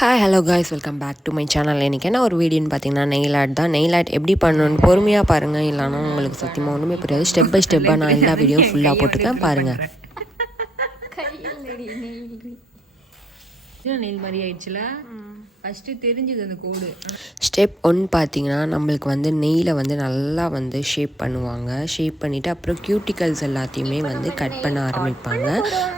Hi hello guys, welcome back to my channel. எனக்கு என்ன ஒரு வீடியோன்னு பார்த்தீங்கன்னா நெயில் ஆர்ட் தான். நெயில் ஆர்ட் எப்படி பண்ணணும்னு பொறுமையாக பாருங்கள், இல்லைனா உங்களுக்கு சத்தியமாக ஒன்றுமே புரியாது. ஸ்டெப் பை ஸ்டெப்பாக நான் எல்லா வீடியோவும் ஃபுல்லாக போட்டுக்கேன் பாருங்கள். நெயில் மாதிரி ஆயிடுச்சுல. ஃபஸ்ட்டு தெரிஞ்சுது அந்த கோடு. ஸ்டெப் 1 பார்த்தீங்கன்னா நம்மளுக்கு வந்து நெயிலை வந்து நல்லா வந்து ஷேப் பண்ணுவாங்க. ஷேப் பண்ணிவிட்டு அப்புறம் கியூட்டிகல்ஸ் எல்லாத்தையுமே வந்து கட் பண்ண ஆரம்பிப்பாங்க.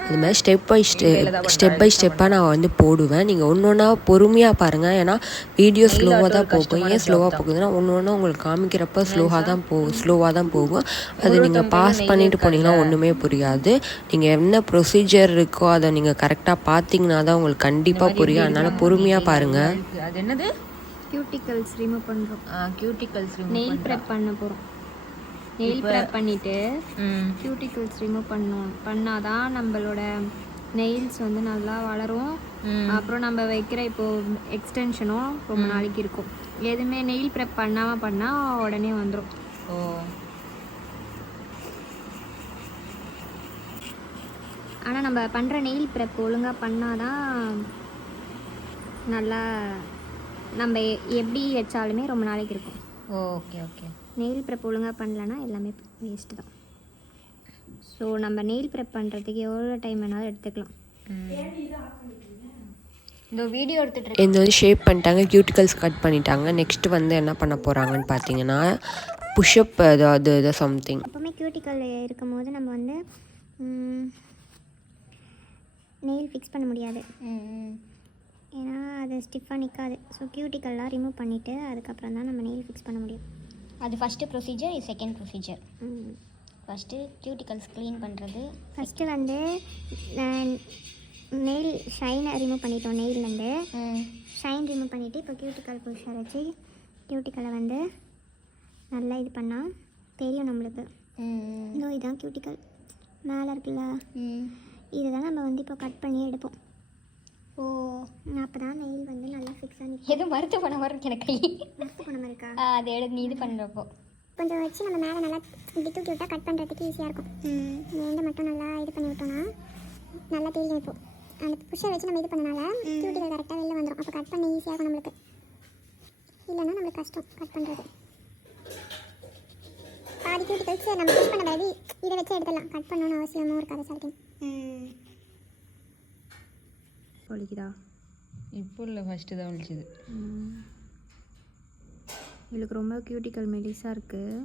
அது மாதிரி ஸ்டெப் பை ஸ்டெப்பாக நான் வந்து போடுவேன். நீங்கள் ஒன்று ஒன்றா பொறுமையாக பாருங்கள். ஏன்னா வீடியோ ஸ்லோவாக தான் போகும். ஏன் ஸ்லோவாக போகுதுன்னா ஒன்று ஒன்றா உங்களுக்கு காமிக்கிறப்ப ஸ்லோவாக தான் போகும். அது நீங்கள் பாஸ் பண்ணிட்டு போனீங்கன்னா ஒன்றுமே புரியாது. நீங்கள் என்ன ப்ரொசீஜர் இருக்கோ அதை நீங்கள் கரெக்டாக பார்த்தீங்கன்னா தான் உங்களுக்கு கண்டிப்பாக புரியும். அதனால் பொறுமையாக பாருங்கள். அது என்னது? கியூட்டிகல்ஸ் ரிமூவ் பண்றோம். கியூட்டிகல்ஸ் நெயில் பிரப் பண்ண போறோம். நெயில் பிரப் பண்ணிட்டு கியூட்டிகல்ஸ் ரிமூவ் பண்ணாதான் நம்மளோட நெயில்ஸ் வந்து நல்லா வளரும். அப்புறம் நம்ம வைக்கிற இப்போ எக்ஸ்டென்ஷனும் ரொம்ப நாளைக்கு இருக்கும். எதுவுமே நெயில் பிரப் பண்ணா உடனே வந்துடும். ஆனால் நம்ம பண்ணுற நெயில் பிரப் ஒழுங்காக பண்ணாதான் நல்லா நம்ம எப்படி வச்சாலுமே ரொம்ப நாளைக்கு இருக்கும். Okay okay. நெயில் ப்ரெப் ஒழுங்காக பண்ணலன்னா எல்லாமே வேஸ்ட்டு தான். ஸோ நம்ம நெயில் ப்ரெப் பண்ணுறதுக்கு எவ்வளோ டைம் வேணாலும் எடுத்துக்கலாம். இந்த வீடியோ எடுத்துகிட்டு இந்த வந்து ஷேப் பண்ணிட்டாங்க, கியூட்டிகல்ஸ் கட் பண்ணிட்டாங்க. நெக்ஸ்ட்டு வந்து என்ன பண்ண போகிறாங்கன்னு பார்த்தீங்கன்னா புஷ்அப் ஏதாவது சம்திங். எப்போவுமே கியூட்டிக்கல் இருக்கும் போது நம்ம வந்து நெயில் ஃபிக்ஸ் பண்ண முடியாது. ஏன்னா அது ஸ்டிஃபாக நிற்காது. ஸோ கியூட்டிக்கல்லாம் ரிமூவ் பண்ணிவிட்டு அதுக்கப்புறம் தான் நம்ம நெயில் ஃபிக்ஸ் பண்ண முடியும். அது ஃபஸ்ட்டு ப்ரொசீஜர், இது second procedure. First cuticles clean பண்ணுறது. ஃபஸ்ட்டு வந்து நெயில் ஷைனை ரிமூவ் பண்ணிட்டோம். நெயிலேருந்து ஷைன் ரிமூவ் பண்ணிவிட்டு இப்போ கியூட்டிக்கல் புஷர் வச்சு கியூட்டிக்கலை வந்து நல்லா இது பண்ணால் தெரியும் நம்மளுக்கு. இதோ இதுதான் கியூட்டிக்கல் மேலே இருக்குல்ல, இதுதான் நம்ம வந்து இப்போ கட் பண்ணி எடுப்போம். ஓ, அப்போ தான் நெயில் வந்து நல்லா ஃபிக்ஸ் ஆகி எதுவும் மருத்து பண்ண மாதிரி எனக்கு மருத்து பண்ண மாதிரி இருக்கா? அது எடுத்து நீ இது பண்ணுறப்போ கொஞ்சம் வச்சு நம்ம மேலே நல்லா இப்படி தூக்கி விட்டால் கட் பண்ணுறதுக்கு ஈஸியாக இருக்கும். எண்டை மட்டும் நல்லா இது பண்ணி விட்டோம்னா நல்லா தெரியும். இப்போ அந்த புஷ்ஷை வச்சு நம்ம இது பண்ணனால கியூட்டிக்கல் கரெக்டாக வெளில வந்துடும். அப்போ கட் பண்ண ஈஸியாக இருக்கும் நம்மளுக்கு. இல்லைன்னா நம்மளுக்கு கஷ்டம் கட் பண்ணுறது. பாதி கியூட்டிக்கல்ஸ் நம்ம புஷ் பண்ண பிறகு இதை வச்சு எடுத்துடலாம். கட் பண்ணணும்னு அவசியமும் இருக்காது சில டைம். வலிக்குதா? இப்போ இல்லை, ஃபஸ்ட்டு தான் வலிச்சுது. இவளுக்கு ரொம்ப கியூட்டிக்கல் மெலிசாக இருக்குது.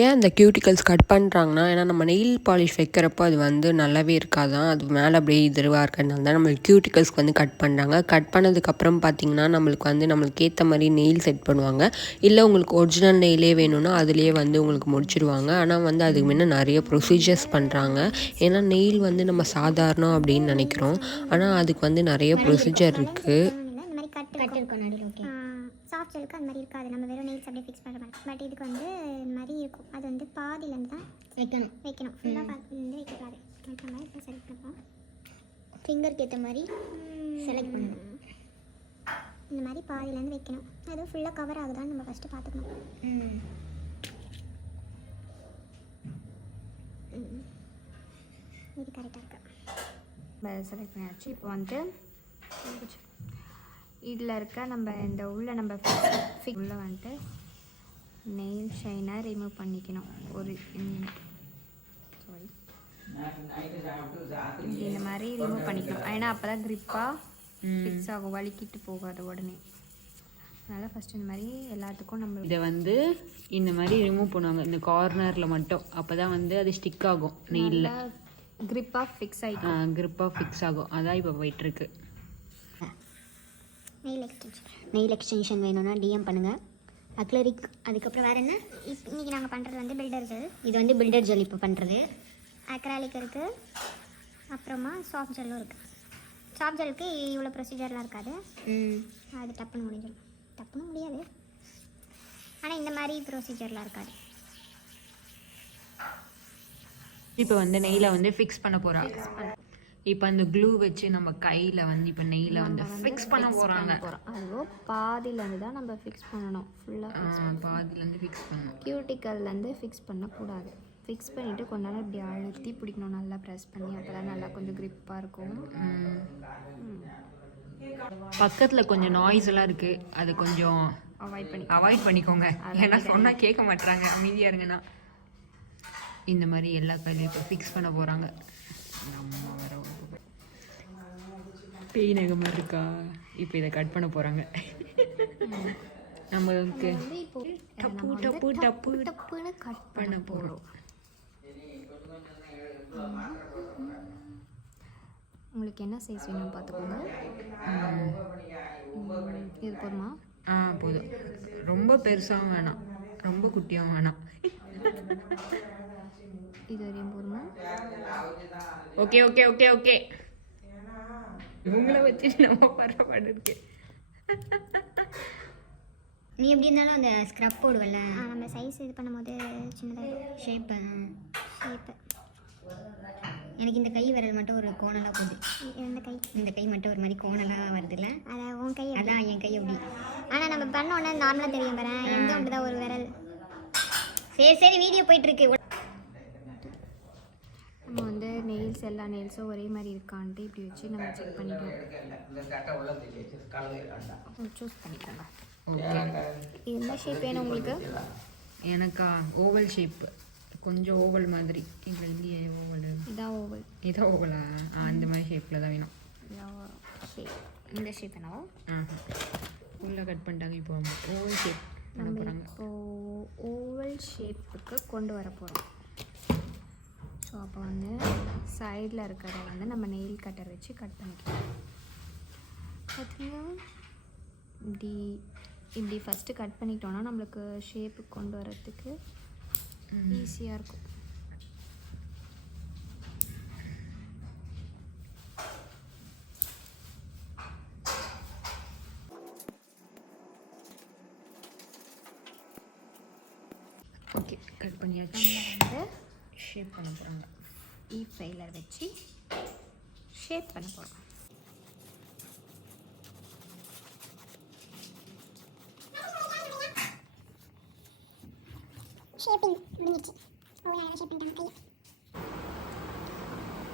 ஏன் அந்த கியூட்டிகல்ஸ் கட் பண்ணுறாங்கன்னா, ஏன்னா நம்ம நெயில் பாலிஷ் வைக்கிறப்போ அது வந்து நல்லாவே இருக்காதான். அது மேலே அப்படியே இதுவாக இருக்கிறதுனால தான் நம்மளுக்கு கியூட்டிகல்ஸ்க்கு வந்து கட் பண்ணுறாங்க. கட் பண்ணதுக்கப்புறம் பார்த்திங்கன்னா நம்மளுக்கு ஏற்ற மாதிரி நெயில் செட் பண்ணுவாங்க. இல்லை உங்களுக்கு ஒரிஜினல் நெயிலே வேணும்னா அதுலேயே வந்து உங்களுக்கு முடிச்சிடுவாங்க. ஆனால் வந்து அதுக்கு முன்னே நிறைய ப்ரொசீஜர்ஸ் பண்ணுறாங்க. ஏன்னா நெயில் வந்து நம்ம சாதாரணம் அப்படின்னு நினைக்கிறோம், ஆனால் அதுக்கு வந்து நிறைய ப்ரொசீஜர் இருக்குது. சாஃப்ட் ஜெலுக்கு அந்த மாதிரி இருக்காது. நம்ம வெறும் நெயில்ஸ் அப்படியே ஃபிக்ஸ் பண்ணுற மாதிரி. பட் இதுக்கு வந்து இந்த மாதிரி இருக்கும். அது வந்து பாதியிலேருந்து தான் வைக்கணும். ஃபுல்லாக வந்து வைக்கக்கூடாது. வைக்கிற மாதிரி இப்போ செலக்ட் பண்ணுறோம். ஃபிங்கருக்கு ஏற்ற மாதிரி செலக்ட் பண்ணணும். இந்த மாதிரி பாதியிலேருந்து வைக்கணும். அதுவும் ஃபுல்லாக கவர் ஆகுதான்னு நம்ம ஃபஸ்ட்டு பார்த்துக்கணும். இது கரெக்டாக இருக்கு. செலக்ட் பண்ணியாச்சு. இப்போ வந்து இதில் இருக்க நம்ம இந்த உள்ள நம்ம உள்ள வந்துட்டு நெயில் ஷைனை ரிமூவ் பண்ணிக்கணும். ஒரு இந்த மாதிரி ரிமூவ் பண்ணிக்கணும். ஏன்னா அப்போ தான் க்ரிப்பாக ஃபிக்ஸ் ஆகும், வலிக்கிட்டு போகாது உடனே. அதனால் ஃபஸ்ட்டு இந்த மாதிரி எல்லாத்துக்கும் நம்ம இதை வந்து இந்த மாதிரி ரிமூவ் பண்ணுவாங்க, இந்த கார்னரில் மட்டும். அப்போ தான் வந்து அது ஸ்டிக் ஆகும் நெயிலில். க்ரிப்பாக ஃபிக்ஸ் ஆகிடும். க்ரிப்பாக ஃபிக்ஸ் ஆகும். அதான் இப்போ போயிட்டுருக்கு. நெயில் எக்ஸ்டென்ஷன் வேணும்னா டிஎம் பண்ணுங்கள். அக்லரிக். அதுக்கப்புறம் வேறு என்ன? இன்றைக்கி நாங்கள் பண்ணுறது வந்து பில்டர் ஜெல். இது வந்து பில்டர் ஜெல் இப்போ பண்ணுறது. அக்ராலிக் இருக்குது, அப்புறமா சாஃப்ட் ஜெல்லும் இருக்குது. சாஃப்ட் ஜெல்லுக்கு இவ்வளோ ப்ரொசீஜர்லாம் இருக்காது. அது டப்புன்னு முடிஞ்சிடும். டப்புன்னு முடியாது, ஆனால் இந்த மாதிரி ப்ரொசீஜர்லாம் இருக்காது. இப்போ வந்து நெயிலை வந்து ஃபிக்ஸ் பண்ண போகிறாங்க. இப்போ அந்த க்ளூ வச்சு நம்ம கையில் வந்து இப்போ நெயிலை வந்து ஃபிக்ஸ் பண்ண போகிறாங்க. அதுவும் பாதியிலேருந்து தான் நம்ம ஃபிக்ஸ் பண்ணணும். ஃபுல்லாக பாதியிலேருந்து ஃபிக்ஸ் பண்ணணும். கியூட்டிக்கல்லேருந்து ஃபிக்ஸ் பண்ணக்கூடாது. ஃபிக்ஸ் பண்ணிவிட்டு கொஞ்ச நேரம் இப்படி அழுத்தி பிடிக்கணும். நல்லா ப்ரெஸ் பண்ணி. அப்போ தான் நல்லா கொஞ்சம் க்ரிப்பாக இருக்கும். பக்கத்தில் கொஞ்சம் நாய்ஸ் எல்லாம் இருக்குது, அது கொஞ்சம் அவாய்ட் பண்ணிக்கோங்க. ஏன்னா சொன்னால் கேட்க மாட்டுறாங்க, அமைதியாக இருங்கன்னா. இந்த மாதிரி எல்லா கையிலையும் இப்போ ஃபிக்ஸ் பண்ண போகிறாங்க. நம்ம வர பெய் நகை மாதிரி இருக்கா, இப்போ இதை கட் பண்ண போகிறாங்க. நமக்கு டப்பு டப்பு டப்பு டப்புன்னு கட் பண்ண போகிறோம். உங்களுக்கு என்ன சைஸ் வேணும்னு பார்த்துக்கோங்க. இது போதுமா? போதும். ரொம்ப பெருசாகவும் வேணாம், ரொம்ப குட்டியாகவும் வேணாம். இது வரையும் போதுமா? Okay okay okay okay. இவங்கள வச்சு நம்ம பரவாயில்ல இருக்கு. நீ எப்படி இருந்தாலும் அந்த ஸ்க்ரப் போடுவல்ல, நம்ம சைஸ் இது பண்ணும்போது சின்னதாக ஷேப்பு. ஷேப்பு. எனக்கு இந்த கை விரல் மட்டும் ஒரு கோணலாக போகுது. இந்த கை மட்டும் ஒரு மாதிரி கோணலாக வருதுல்ல. அதான் உன் கை. அதான் என் கை அப்படி. ஆனால் நம்ம பண்ணோன்னா நார்மலாக தெரியும் பாரு, எந்த அப்படி தான் ஒரு விரல். சரி வீடியோ போயிட்டுருக்கு. நம்ம வந்து நெயில்ஸ் எல்லா நெயில்ஸும் ஒரே மாதிரி இருக்கான்ட்டு இப்படி வச்சு நம்ம செக் பண்ணிக்கலாம். சூஸ் பண்ணிக்கோங்க. ஓகே. என்ன ஷேப் வேணும் உங்களுக்கு? எனக்கா ஓவல் ஷேப், கொஞ்சம் ஓவல் மாதிரி. இப்போ இல்லையே ஓவல். இதான் ஓவல். இதான் ஓவலா? அந்த மாதிரி ஷேப்பில் தான் வேணும். ஷேப் இந்த ஷேப் என்னவோ ஃபுல்லாக கட் பண்ணிட்டாங்க. இப்போ ஓவல் ஷேப் பண்ண போகிறாங்க. இப்போது ஓவல் ஷேப்புக்கு கொண்டு வர போகிறோம். ஸோ அப்போ வந்து சைடில் இருக்கிறத வந்து நம்ம நெயில் கட்டர் வச்சு கட் பண்ணிக்கலாம். பார்த்தீங்கன்னா இப்படி ஃபஸ்ட்டு கட் பண்ணிட்டோன்னா நம்மளுக்கு ஷேப்பு கொண்டு வரத்துக்கு ஈஸியாக இருக்கும். ஓகே, கட் பண்ணியாச்சு. நம்ம வந்து ஷேப் பண்ண போகிறாங்க. ஃபைலர் வச்சு ஷேப் பண்ண போகிறோம்.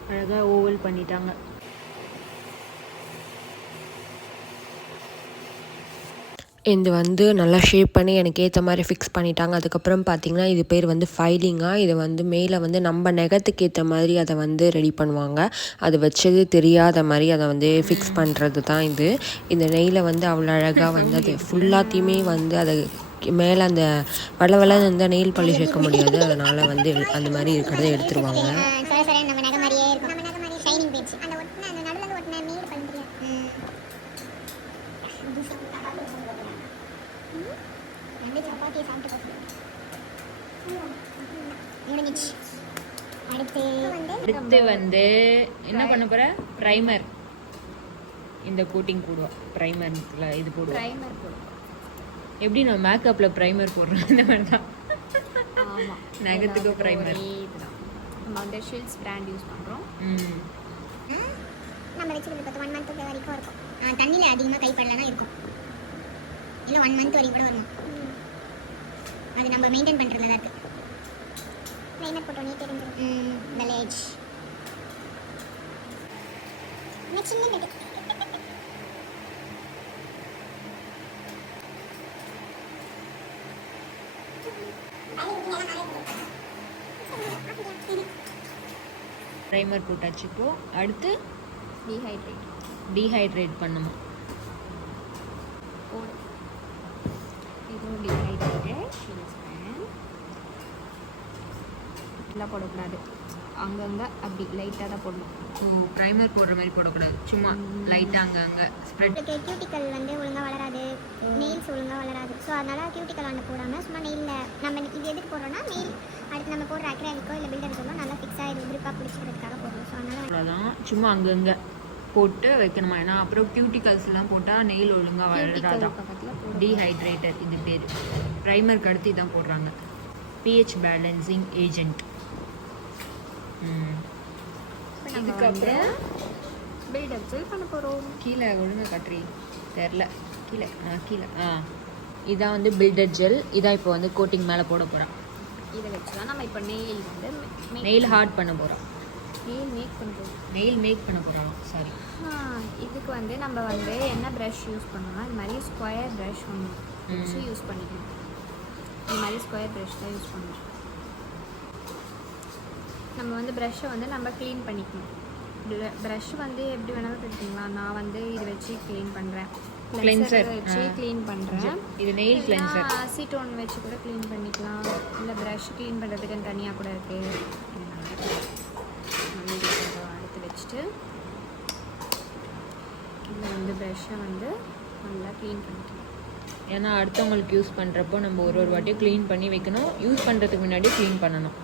அழகாக ஓவல் பண்ணிட்டாங்க. இது வந்து நல்லா ஷேப் பண்ணி எனக்கு ஏற்ற மாதிரி ஃபிக்ஸ் பண்ணிட்டாங்க. அதுக்கப்புறம் பார்த்திங்கன்னா இது பேர் வந்து ஃபைலிங்காக. இதை வந்து மேலே வந்து நம்ம நகத்துக்கு ஏற்ற மாதிரி அதை வந்து ரெடி பண்ணுவாங்க. அது வச்சது தெரியாத மாதிரி அதை வந்து ஃபிக்ஸ் பண்ணுறது தான் இது. இந்த நெயிலை வந்து அவ்வளோ அழகாக வந்து அது ஃபுல்லாத்தையுமே வந்து அதை மேலே அந்த வளவலன்னு இருந்தால் நெயில் பாலிஷ் வைக்க முடியாது. அதனால் வந்து அந்த மாதிரி இருக்கிறத எடுத்துருவாங்க. நம்ம நகை மாதிரியே இருக்கும். நம்ம நகை மாதிரி ஷைனிங் போயிடுச்சு. அந்த ஒட்டின அந்த நடுவில் ஒட்டின நெயில் பண்ண முடியாது. ரெண்டு சப்பாத்தியை சாப்பிட்டு முடிஞ்சிச்சு. அடுத்து வந்து என்ன பண்ண போகிற? ப்ரைமர். இந்த கோட்டிங் போடுவோம். ப்ரைமரில் இது போடுவோம். ப்ரைமர் போடுவோம். எப்படி நம்ம மேக்கப்பில் ப்ரைமர் போடுறோம் அந்த மாதிரி தான். ஆமாம், நகத்துக்கு ப்ரைமர். இதுதான் நம்ம வந்து ஷில்ஸ் பிராண்ட் யூஸ் பண்ணுறோம். நம்ம வச்சுக்கிறது பார்த்து 1 மந்த் வரைக்கும் இருக்கும். தண்ணியில் அதிகமாக கைப்படலாம் இருக்கும். இல்லை 1 மந்த் வரைக்கும் கூட வருமா. அது நம்ம மெயின்டைன் பண்ணுறதுல தான் இருக்குது. ப்ரைமர் போட்டோன்னே தெரிஞ்சிடும். வில்லேஜ் சின்னது. ப்ரைமர் போட்டாச்சு. இப்போ அடுத்து டீஹைட்ரேட் பண்ணணும். இதுவும் டீஹைட்ரேட்டட் ஷீல்ஸ் பேன். எல்லாம் போடக்கூடாது, அங்கங்கே அப்படி லைட்டாக தான் போடணும். ப்ரைமர் போடுற மாதிரி போடக்கூடாது, சும்மா லைட்டாக அங்கங்கே ஸ்ப்ரெட். கியூட்டிக்கல் வந்து ஒழுங்காக வளராது, நெயில்ஸ் ஒழுங்காக வளராது. ஸோ அதனால் கியூட்டிக்கல் ஆண்டு போடாமல் சும்மா நெயிலில் நம்ம இது எதுக்கு போடுறோன்னா நெயில் அடுத்து நம்ம போடுற அக்ராலிக்கோ இல்லை பில்டர் சொல்லலாம் நல்லா ஃபிக்ஸாக இது கிரிப்பாக பிடிச்சிக்கிறதுக்காக போடுறோம். ஸோ அதனால் அவ்வளோதான், சும்மா அங்கங்கே போட்டு வைக்கணுமா. ஏன்னா அப்புறம் கியூட்டிகல்ஸ்லாம் போட்டால் நெயில் ஒழுங்காக வளராதான். டீஹைட்ரேட்டர் இது பேர். ப்ரைமருக்கு அடுத்து இதான் போடுறாங்க, பிஹெச் பேலன்சிங் ஏஜென்ட். இதுக்கப்புறம் பில்டப் ஜெல் பண்ண போகிறோம். கீழே ஒழுங்காக கட்டுறி தெரில, கீழே கீழே இதான் வந்து பில்டர் ஜெல். இதான் இப்போ வந்து கோட்டிங் மேலே போட போகிறோம். இதை வச்சு தான் நம்ம இப்போ நெயில் வந்து நெயில் ஹார்ட் பண்ண போகிறோம். நெயில் மேக் பண்ணுறது. நெயில் மேக் பண்ண போகிறோம். சாரி. இதுக்கு வந்து நம்ம வந்து என்ன ப்ரஷ் யூஸ் பண்ணோம்னா இது மாதிரி ஸ்கொயர் ப்ரஷ் ஒன்று வச்சு யூஸ் பண்ணிக்கணும். இது மாதிரி ஸ்கொயர் ப்ரஷ் தான் யூஸ் பண்ணணும். நம்ம வந்து ப்ரஷ்ஷை வந்து நம்ம க்ளீன் பண்ணிக்கணும். ப்ரஷ் வந்து எப்படி வேணாலும் எடுத்துக்கலாம். நான் வந்து இது வச்சு க்ளீன் பண்ணுறேன். கிளென்சர் வச்சு க்ளீன் பண்ணுறேன். இது நெயில் கிளென்சர். அசிட்டோன் வச்சு கூட க்ளீன் பண்ணிக்கலாம். இல்லை ப்ரஷ் க்ளீன் பண்ணுறதுக்குன்னு தனியாக கூட இருக்குது. எடுத்து வச்சுட்டு இதில் வந்து ப்ரஷ்ஷை வந்து நல்லா க்ளீன் பண்ணிக்கலாம். ஏன்னா அடுத்தவங்களுக்கு யூஸ் பண்ணுறப்போ நம்ம ஒரு வாட்டியும் க்ளீன் பண்ணி வைக்கணும். யூஸ் பண்ணுறதுக்கு முன்னாடி க்ளீன் பண்ணணும்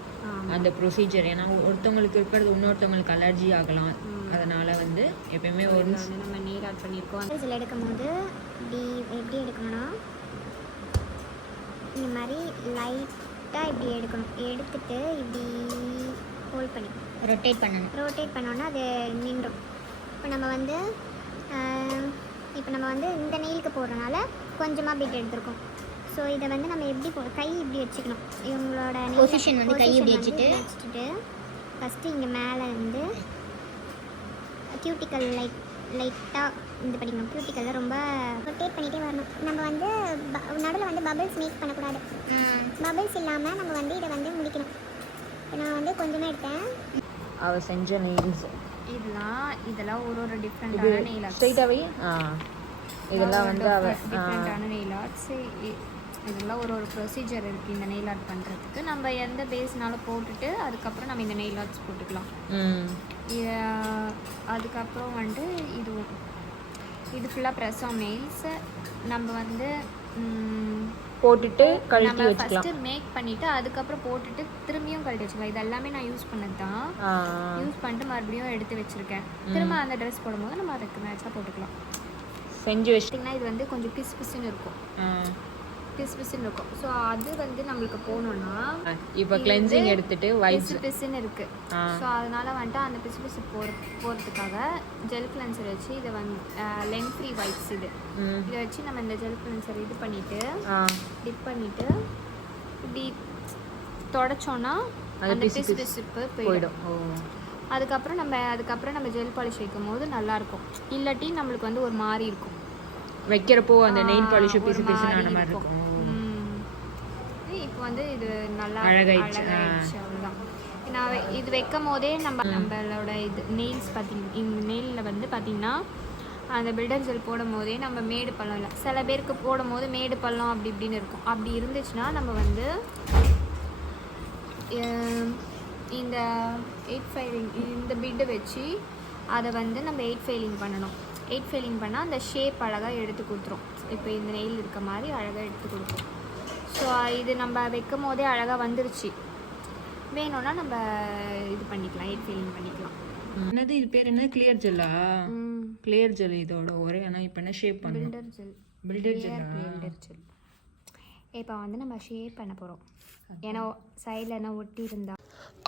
அந்த ப்ரொசீஜர். ஏன்னா ஒருத்தவங்களுக்கு இருக்கிறது இன்னொருத்தவங்களுக்கு அலர்ஜி ஆகலாம். அதனால் வந்து எப்பயுமே ஒரு வந்து நம்ம நீர் ஆட் பண்ணியிருக்கோம். இதில் எடுக்கும் போது எப்படி எடுக்கணும்னா இந்த மாதிரி லைட்டாக இப்படி எடுக்கணும். எடுத்துட்டு இப்படி ஹோல்ட் பண்ணி ரொட்டேட் பண்ணணும். ரோட்டேட் பண்ணோன்னா அது நின்றும். இப்போ நம்ம வந்து இந்த நெயிலுக்கு போடுறதுனால கொஞ்சமாக பிட் எடுத்துருக்கோம். ஸோ இதை வந்து நம்ம எப்படி கை இப்படி வச்சுக்கணும். இவங்களோட பொசிஷன் வந்து கை இப்படி வச்சுட்டு ஃபஸ்ட்டு இங்கே மேலே வந்து கியூட்டிக்கல் லைட்டாக இது பண்ணிக்கணும். கியூட்டிக்கலில் ரொம்ப ரொட்டேட் பண்ணிகிட்டே வரணும். நம்ம வந்து நடுவில் வந்து பபிள்ஸ் மேக் பண்ணக்கூடாது. பபிள்ஸ் இல்லாமல் நம்ம வந்து இதை வந்து முடிக்கணும். நான் வந்து கொஞ்சமாக எடுத்தேன். அவள் செஞ்ச நெயில்ஸ் இதெல்லாம் ஒரு டிஃப்ரெண்ட்டான நெயில் ஆர்ட்ஸ். ஸ்ட்ரைட்டாகவே இதெல்லாம் வந்து டிஃப்ரெண்ட்டான நெயில் ஆர்ட்ஸ். இதெல்லாம் ஒரு ப்ரொசீஜர் இருக்குது இந்த நெயில் ஆர்ட் பண்ணுறதுக்கு. நம்ம எந்த பேஸ்னாலும் போட்டுட்டு அதுக்கப்புறம் நம்ம இந்த நெயில் ஆர்ட்ஸ் போட்டுக்கலாம். அதுக்கப்புறம் வந்துட்டு இது ஃபுல்லாக ப்ரெஸ் ஆன் நெயில்ஸ். நம்ம வந்து போட்டுட்டு கழட்டி வச்சுக்கலாம். ஃபஸ்ட்டு மேக் பண்ணிவிட்டு அதுக்கப்புறம் போட்டுட்டு திரும்பியும் கழட்டி வச்சுக்கலாம். இது எல்லாமே நான் யூஸ் பண்ணது தான். யூஸ் பண்ணிட்டு மறுபடியும் எடுத்து வச்சுருக்கேன். திரும்ப அந்த ட்ரெஸ் போடும்போது நம்ம அதுக்கு மேட்சாக போட்டுக்கலாம். செஞ்சு வச்சிட்டிங்கன்னா இது வந்து கொஞ்சம் பிசு பிசுன்னு இருக்கும். ஸோ அது வந்து நம்மளுக்கு போகணுன்னா இப்போ கிளென்சிங் எடுத்துட்டு பிசு பிசுன்னு இருக்குது. ஸோ அதனால் வந்துட்டு அந்த பிசு பிசு போகிறதுக்காக ஜெல் கிளென்சர் வச்சு இதை வந்து லென்த் ஃப்ரீ வைப்ஸ் இதை வச்சு நம்ம இந்த ஜெல் கிளென்சர் இது பண்ணிவிட்டு டிப் பண்ணிவிட்டு இப்படி தொடச்சோன்னா அந்த பிசு பிசுப்பு போயிடும். அதுக்கப்புறம் நம்ம ஜெல் பாலிஷ் வைக்கும் போது நல்லாயிருக்கும். இல்லாட்டி நம்மளுக்கு வந்து ஒரு மாதிரி இருக்கும். வைக்கிறப்போ அந்த நெயில் பாலிஷ் பிசு பிசுனான மாதிரி இருக்கும். இப்போ வந்து இது நல்லா அழகாயிடுச்சு. அவ்வளோதான். நான் இது வைக்கும் போதே நம்மளோட இது நெயில்ஸ் பார்த்தீங்கன்னா இந்த நெயிலில் வந்து பார்த்திங்கன்னா அந்த பில்டர் ஜெல் போடும் போதே நம்ம மேடு பள்ளம் இல்லை. சில பேருக்கு போடும் போது மேடு பள்ளம் அப்படி இப்படின்னு இருக்கும். அப்படி இருந்துச்சுன்னா நம்ம வந்து இந்த 8 ஃபைலிங் இந்த பிட்டை வச்சு அதை வந்து நம்ம 8 ஃபைலிங் பண்ணணும். 8 ஃபைலிங் பண்ணால் அந்த ஷேப் அழகாக எடுத்து கொடுத்துரும். இப்போ இந்த நெயில் இருக்க மாதிரி அழகாக எடுத்து கொடுக்கும். ஸோ இது நம்ம வைக்கும் போதே அழகாக வந்துருச்சு. வேணும்னா நம்ம இது பண்ணிக்கலாம், 8 ஃபைலிங் பண்ணிக்கலாம். என்னது இது பேர் என்ன? கிளியர் ஜெல்லா? கிளியர் ஜெல் இதோட ஒரே. ஆனால் இப்போ என்ன ஷேப் பண்ணணும்? Builder gel. இப்போ வந்து நம்ம ஷேப் பண்ண போகிறோம். ஏன்னா சைடில் என்ன ஒட்டி இருந்தால்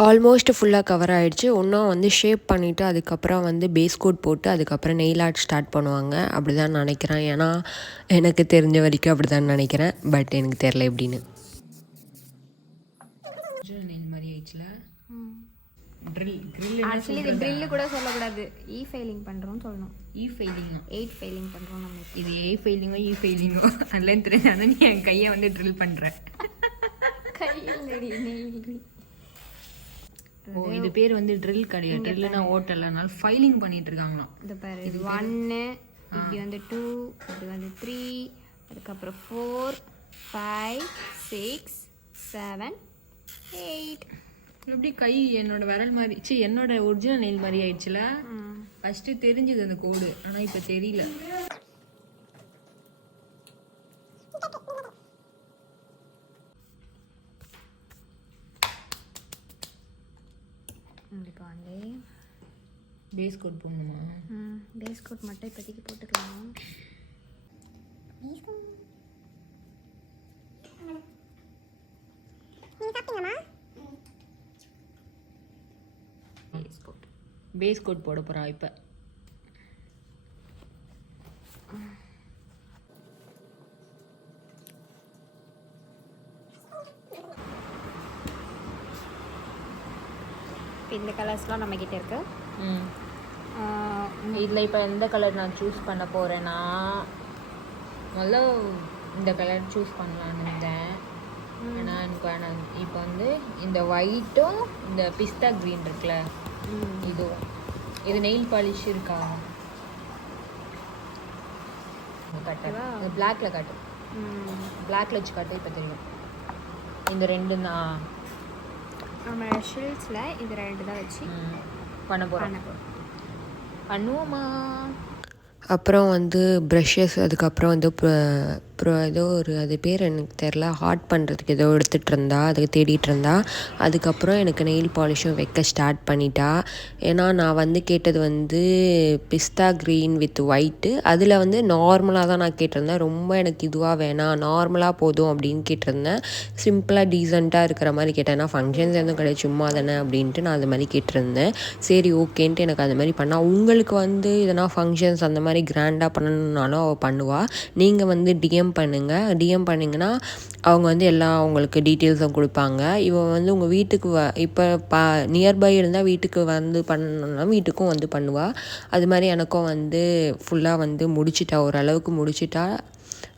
ஆல்மோஸ்ட் ஃபுல்லாக கவர் ஆகிடுச்சு. இன்னும் வந்து ஷேப் பண்ணிவிட்டு அதுக்கப்புறம் வந்து பேஸ் கோட் போட்டு அதுக்கப்புறம் நெயில் ஆர்ட் ஸ்டார்ட் பண்ணுவாங்க. அப்படி தான் நினைக்கிறேன். ஏன்னா எனக்கு தெரிஞ்ச வரைக்கும் அப்படி தான் நினைக்கிறேன். பட் எனக்கு தெரில எப்படின்னு. நெயில் மாதிரி ஆயிடுச்சுல. ஆக்சுவலி இது ட்ரில்லு கூட சொல்லக்கூடாது. இ ஃபைலிங் பண்ணுறோம்னு சொல்லணும். இ ஃபைலிங் 8 ஃபைலிங் பண்ணுறோம் நம்ம. இது ஏ ஃபைலிங்கோ இ ஃபைலிங்கோ அதெல்லாம் தெரியாது. நீ என் கையை வந்து ட்ரில் பண்ணுறேன். ஓ இது பேர் வந்து ட்ரில் கிடையாது. ட்ரில்லுனா ஓட்டலனால ஃபைலிங் பண்ணிட்டு இருக்காங்களாம். இது பாரு, இது 1 இப்படி வந்து 2 இப்படி வந்து 3 அதுக்கப்புறம் 4 5 6 7 8. எப்படி கை என்னோட விரல் மாதிரி என்னோட ஒரிஜினல் நெயில் மாதிரி ஆயிடுச்சுல. ஃபர்ஸ்ட் தெரிஞ்சது அந்த கோடு, ஆனா இப்ப தெரியல. இப்போ வந்து பேஸ் கோட் போடணுமா? பேஸ் கோட் மட்டும் இப்போதைக்கு போட்டுக்கலாம். பேஸ் கோட் போட போறா இப்ப. இப்போ இந்த கலர்ஸ்லாம் நம்மக்கிட்ட இருக்கு. இதில் இப்போ எந்த கலர் நான் சூஸ் பண்ண போகிறேன்னா முதல்ல இந்த கலர் சூஸ் பண்ணலான்னு இருந்தேன். ஆனால் எனக்கு வேணாம். இப்போ வந்து இந்த ஒயிட்டும் இந்த பிஸ்தா க்ரீன் இருக்குல்ல, இதுவும். இது நெயில் பாலிஷ் இருக்கா? காட்டு, பிளாக்ல காட்டு, பிளாக்ல வச்சு காட்டு. இப்போ தெரியும். இந்த ரெண்டு தான் நம்ம ஷில்ஸில் இது 2 தான் வச்சு பண்ண போகிறோம். பண்ணுவோமா? அப்புறம் வந்து ப்ரஷஸ், அதுக்கப்புறம் வந்து ஏதோ ஒரு அது பேர் எனக்கு தெரில, ஹாட் பண்ணுறதுக்கு ஏதோ எடுத்துகிட்டு இருந்தா, அதுக்கு தேடிட்டு இருந்தா. அதுக்கப்புறம் எனக்கு நெயில் பாலிஷும் வைக்க ஸ்டார்ட் பண்ணிட்டா. ஏன்னா நான் வந்து கேட்டது வந்து பிஸ்தா க்ரீன் வித் ஒயிட்டு. அதில் வந்து நார்மலாக தான் நான் கேட்டிருந்தேன். ரொம்ப எனக்கு இதுவாக வேணாம், நார்மலாக போதும் அப்படின்னு கேட்டிருந்தேன். சிம்பிளாக டீசெண்டாக இருக்கிற மாதிரி கேட்டேன். ஏன்னா ஃபங்க்ஷன்ஸ் எதுவும் கிடையாது, சும்மா தானே அப்படின்ட்டு நான் அது மாதிரி கேட்டிருந்தேன். சரி ஓகேன்ட்டு எனக்கு அது மாதிரி பண்ணால். உங்களுக்கு வந்து எதனா ஃபங்க்ஷன்ஸ் அந்த மாதிரி கிராண்டாக பண்ணணுன்னாலும் அவள் பண்ணுவாள். நீங்கள் வந்து டிஎம் பண்ணுங்கள். பண்ணிங்கன்னா அவங்க வந்து எல்லாம் உங்களுக்கு டீட்டெயில்ஸும் கொடுப்பாங்க. இவன் வந்து உங்கள் வீட்டுக்கு இப்போ நியர்பை இருந்தால் வீட்டுக்கு வந்து பண்ணணுன்னா வீட்டுக்கும் வந்து பண்ணுவாள். அது மாதிரி எனக்கும் வந்து ஃபுல்லாக வந்து முடிச்சிட்டா, ஓரளவுக்கு முடிச்சிட்டா.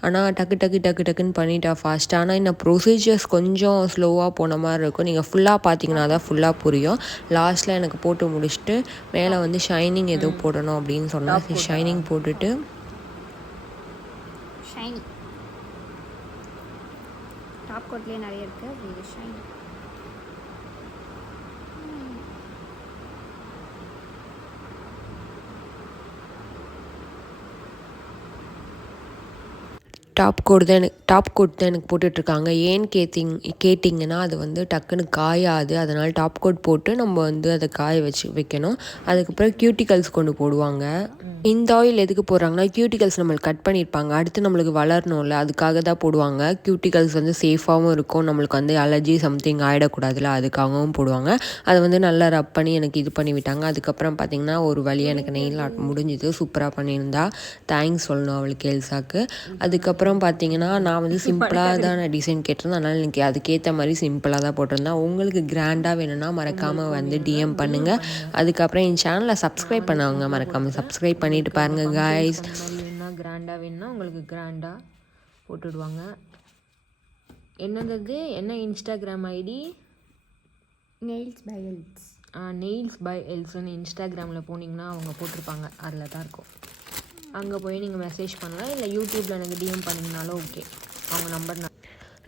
ஆனால் டக்குன்னு பண்ணிட்டா ஃபாஸ்ட்டாக. ஆனால் இன்னும் ப்ரொசீஜர்ஸ் கொஞ்சம் ஸ்லோவாக போன மாதிரி இருக்கும். நீங்கள் ஃபுல்லாக பார்த்தீங்கன்னா தான் ஃபுல்லாக புரியும். லாஸ்ட்டில் எனக்கு போட்டு முடிச்சுட்டு மேலே வந்து ஷைனிங் ஏதோ போடணும் அப்படின்னு சொன்னால் ஷைனிங் போட்டுட்டு டாப் கோட்லேயே நிறைய இருக்குது. இது ஷைன். டாப் கோட் தான் எனக்கு போட்டுட்ருக்காங்க. ஏன்னு கேட்டிங்கன்னா அது வந்து டக்குன்னு காயாது. அதனால் டாப் கோட் போட்டு நம்ம வந்து அதை காய வைக்கணும். அதுக்கப்புறம் கியூட்டிகல்ஸ் கொண்டு போடுவாங்க. இந்த ஆயில் எதுக்கு போடுறாங்கன்னா, கியூட்டிகல்ஸ் நம்மளுக்கு கட் பண்ணியிருப்பாங்க, அடுத்து நம்மளுக்கு வளரணும்ல, அதுக்காக தான் போடுவாங்க. கியூட்டிகல்ஸ் வந்து சேஃபாகவும் இருக்கும், நம்மளுக்கு வந்து அலர்ஜி சம்திங் ஆகிடக்கூடாதுல, அதுக்காகவும் போடுவாங்க. அதை வந்து நல்லா ரப் பண்ணி எனக்கு இது பண்ணி விட்டாங்க. அதுக்கப்புறம் பார்த்திங்கன்னா ஒரு வழியாக எனக்கு நெயில் ஆர்ட் முடிஞ்சுது. சூப்பராக பண்ணியிருந்தா. தேங்க்ஸ் சொல்லணும் அவளுக்கு, எல்சாக்கு. அதுக்கப்புறம் பார்த்திங்கன்னா நான் வந்து சிம்பிளாக தான் டிசைன் கேட்டிருந்தேன். அதனால் எனக்கு அதுக்கேற்ற மாதிரி சிம்பிளாக தான் போட்டிருந்தேன். உங்களுக்கு கிராண்டாக வேணும்னா மறக்காமல் வந்து டிஎம் பண்ணுங்கள். அதுக்கப்புறம் என் சேனலை சப்ஸ்கிரைப் பண்ணவங்க மறக்காமல் சப்ஸ்கிரைப் பண்ணிட்டு பாருங்கள் காய்ஸ். கிராண்டாக வேணும்னா உங்களுக்கு கிராண்டாக போட்டுடுவாங்க. என்னது என்ன Instagram ID? Nails by Els. Nails by எல்ஸ்ன்னு இன்ஸ்டாகிராமில் போனீங்கன்னா அவங்க போட்டிருப்பாங்க, அதில் தான் இருக்கும். அங்கே போய் நீங்கள் மெசேஜ் பண்ணலாம், இல்லை யூடியூப்பில் எனக்கு டிஎம் பண்ணிங்கனாலும் ஓகே. அவங்க நம்பர்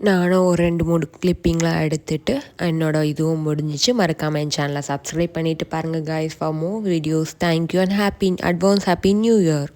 நானும் ஒரு 2-3 கிளிப்பிங்லாம் எடுத்துகிட்டு என்னோடய இதுவும் முடிஞ்சிச்சு. மறக்காமல் என் சேனலை சப்ஸ்கிரைப் பண்ணிவிட்டு பாருங்கள் guys for more videos. Thank you and advance happy new year.